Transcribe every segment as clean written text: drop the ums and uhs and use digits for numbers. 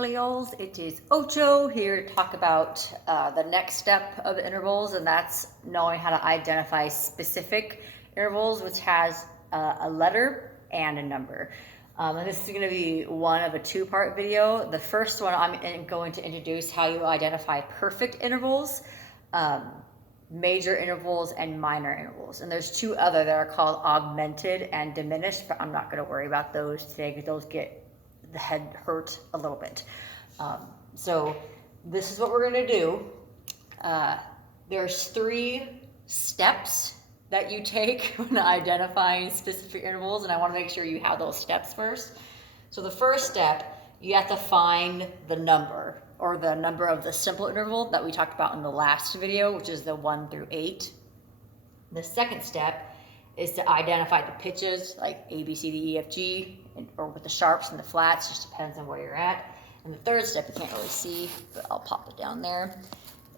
Playals, it is Ocho here to talk about the next step of the intervals, and that's knowing how to identify specific intervals, which has a letter and a number. And this is going to be one of a two-part video. The first one, I'm going to introduce how you identify perfect intervals, major intervals, and minor intervals. And there's two other that are called augmented and diminished, but I'm not going to worry about those today because those get the head hurt a little bit. So this is what we're going to do. There's 3 steps that you take when identifying specific intervals, and I want to make sure you have those steps first. So the first step, you have to find the number, or the number of the simple interval that we talked about in the last video, which is the 1 through 8. The second step is to identify the pitches, like A, B, C, D, E, F, G, or with the sharps and the flats, just depends on where you're at. And the third step, you can't really see, but I'll pop it down there,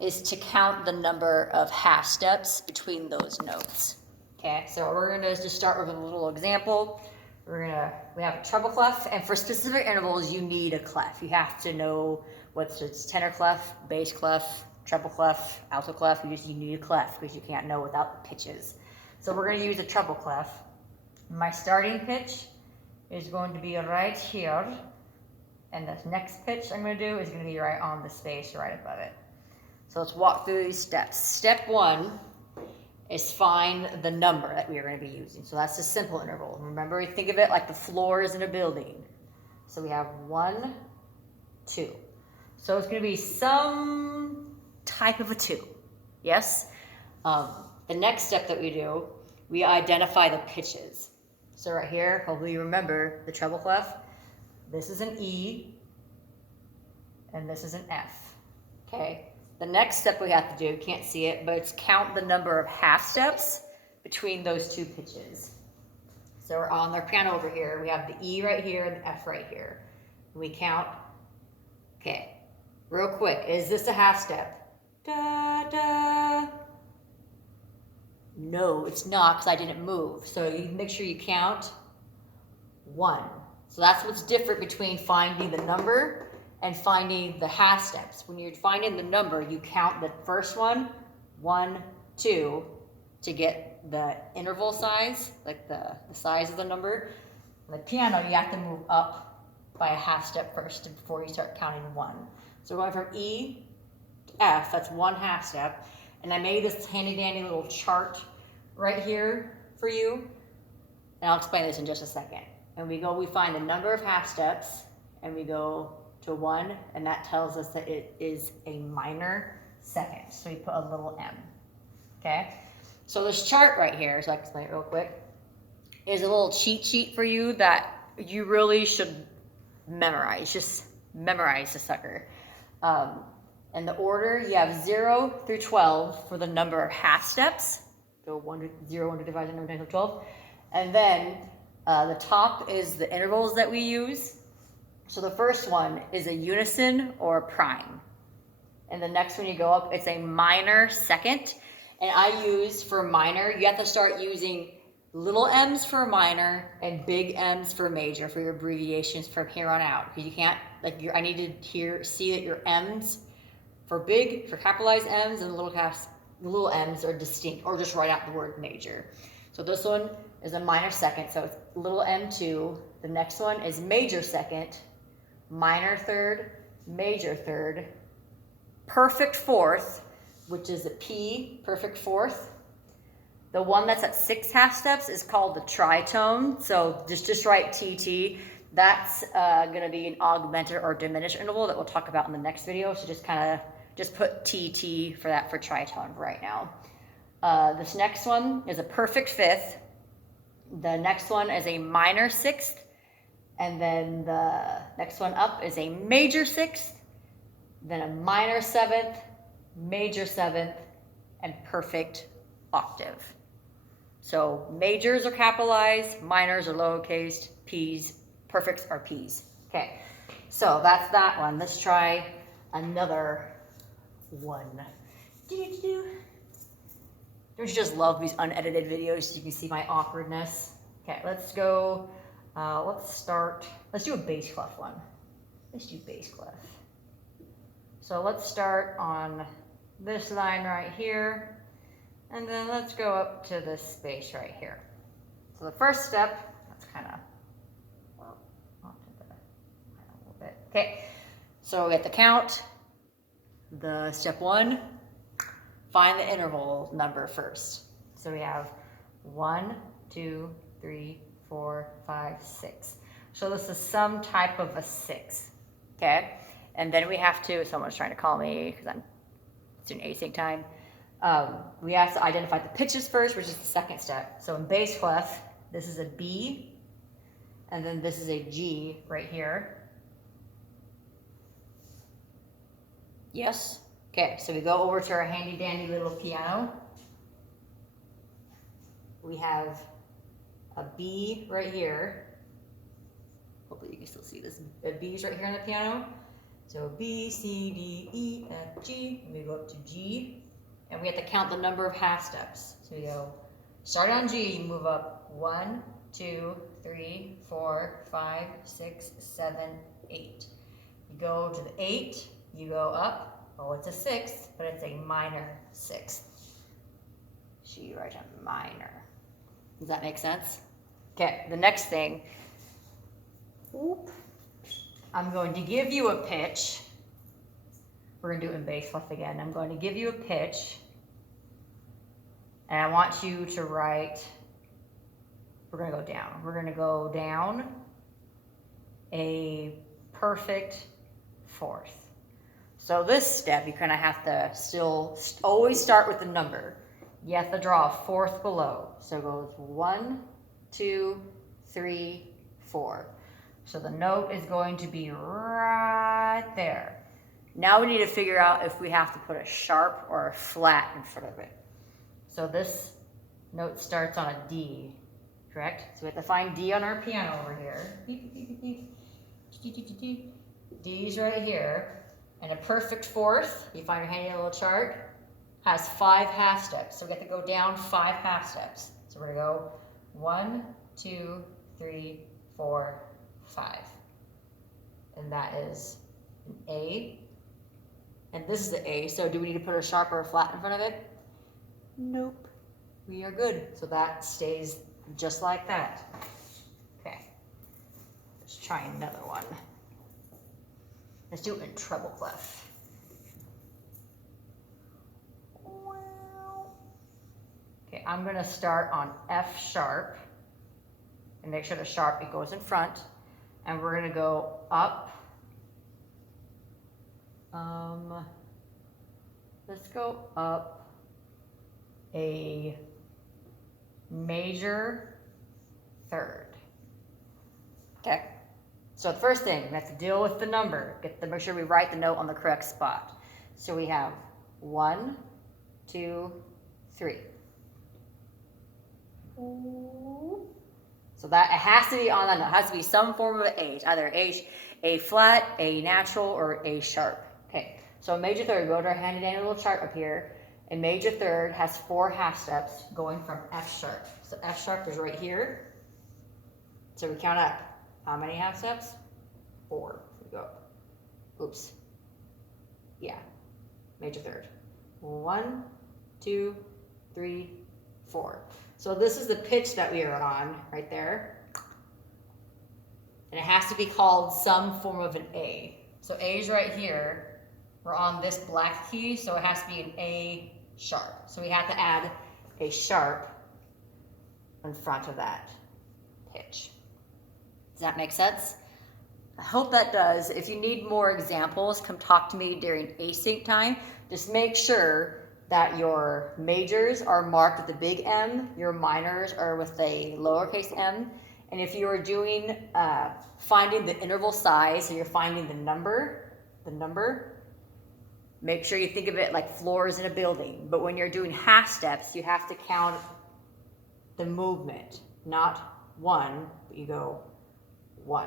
is to count the number of half steps between those notes. Okay, so we're gonna just start with a little example. We have a treble clef, and for specific intervals, you need a clef. You have to know what's its tenor clef, bass clef, treble clef, alto clef. You need a clef because you can't know without the pitches. So we're gonna use a treble clef. My starting pitch is going to be right here, and the next pitch I'm going to do is going to be right on the space right above it. So let's walk through these steps. Step 1 is find the number that we are going to be using. So that's the simple interval. Remember, we think of it like the floors in a building. So we have 1, 2. So it's going to be some type of a 2. Yes? The next step that we do, we identify the pitches. So right here, hopefully you remember the treble clef. This is an E, and this is an F. Okay. The next step we have to do, can't see it, but it's count the number of half steps between those 2 pitches. So we're on our piano over here. We have the E right here and the F right here. We count. Okay. Real quick, is this a half step? Da da. No, it's not, because I didn't move. So you make sure you count 1. So that's what's different between finding the number and finding the half steps. When you're finding the number, you count the first one, 1, 2, to get the interval size, like the size of the number. On the piano, you have to move up by a half step first before you start counting 1. So we're going from E to F, that's 1 half step. And I made this handy dandy little chart right here for you. And I'll explain this in just a second. And we find the number of half steps, and we go to 1, and that tells us that it is a minor second. So we put a little m. Okay? So this chart right here, so I can explain it real quick, is a little cheat sheet for you that you really should memorize. Just memorize the sucker. In the order, you have 0 through 12 for the number of half steps. So 0, 1 to divide the number 10 to 12. And then the top is the intervals that we use. So the first one is a unison or a prime. And the next one you go up, it's a minor second. And I use for minor, you have to start using little m's for minor and big M's for major for your abbreviations from here on out. Because you can't, I need to see that your M's for capitalized M's and little M's are distinct, or just write out the word major. So this one is a minor second, so it's little m2. The next one is major second, minor third, major third, perfect fourth, which is a P, perfect fourth. The one that's at 6 half steps is called the tritone. So just write TT. That's going to be an augmented or diminished interval that we'll talk about in the next video. So just put TT for that for tritone right now. This next one is a perfect fifth. The next one is a minor sixth. And then the next one up is a major sixth, then a minor seventh, major seventh, and perfect octave. So majors are capitalized, minors are lowercase, perfects are P's. Okay, so that's that one. Let's try another one. Don't you just love these unedited videos so you can see my awkwardness? Okay, let's go. Let's do a bass clef one. let's do bass clef. So let's start on this line right here, and then let's go up to this space right here. So the first step, let's kind of onto the a little bit. Okay, so we have to count the step 1, find the interval number first. So we have 1, 2, 3, 4, 5, 6. So this is some type of a 6. Okay, and then we have to, someone's trying to call me because it's in async time. We have to identify the pitches first, which is the second step. So in bass clef, this is a B, and then this is a G right here. Yes? Okay, so we go over to our handy dandy little piano. We have a B right here. Hopefully you can still see this. A B is right here on the piano. So B, C, D, E, F, G. And we go up to G. And we have to count the number of half steps. So we go, start on G, you move up 1, 2, 3, 4, 5, 6, 7, 8. You go to the 8, you go up. Oh, it's a 6th, but it's a minor 6th. So you write a minor. Does that make sense? Okay, the next thing. I'm going to give you a pitch. We're going to do it in bass clef again. I'm going to give you a pitch. And I want you to write, we're going to go down. We're going to go down a perfect 4th. So this step, you kind of have to still always start with the number. You have to draw a 4th below. So it goes 1, 2, 3, 4. So the note is going to be right there. Now we need to figure out if we have to put a sharp or a flat in front of it. So this note starts on a D, correct? So we have to find D on our piano over here. D's right here. And a perfect 4th, you find your handy little chart, has 5 half steps. So we have to go down 5 half steps. So we're going to go 1, 2, 3, 4, 5. And that is an A. And this is the A. So do we need to put a sharp or a flat in front of it? Nope. We are good. So that stays just like that. Okay. Let's try another one. Let's do it in treble clef. Okay, I'm going to start on F sharp and make sure the sharp, it goes in front. And we're going to go up. Let's go up a major 3rd. Okay. So the first thing, we have to deal with the number. Make sure we write the note on the correct spot. So we have 1, 2, 3. So that it has to be on that note. It has to be some form of an H, either a flat, a natural, or a sharp. Okay. So a major 3rd, go to our handy dandy little chart up here. A major 3rd has 4 half steps going from F sharp. So F sharp is right here. So we count up. How many half steps? 4. We go. Oops. Yeah. Major 3rd. 1, 2, 3, 4. So this is the pitch that we are on right there. And it has to be called some form of an A. So A is right here. We're on this black key, so it has to be an A sharp. So we have to add a sharp in front of that pitch. Does that make sense? I hope that does. If you need more examples, come talk to me during async time. Just make sure that your majors are marked with a big M, your minors are with a lowercase m. And if you are doing, finding the interval size, so you're finding the number, make sure you think of it like floors in a building. But when you're doing half steps, you have to count the movement, not 1, but you go 1.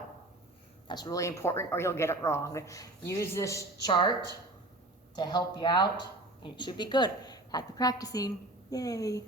That's really important or you'll get it wrong. Use this chart to help you out and it should be good. Happy practicing. Yay.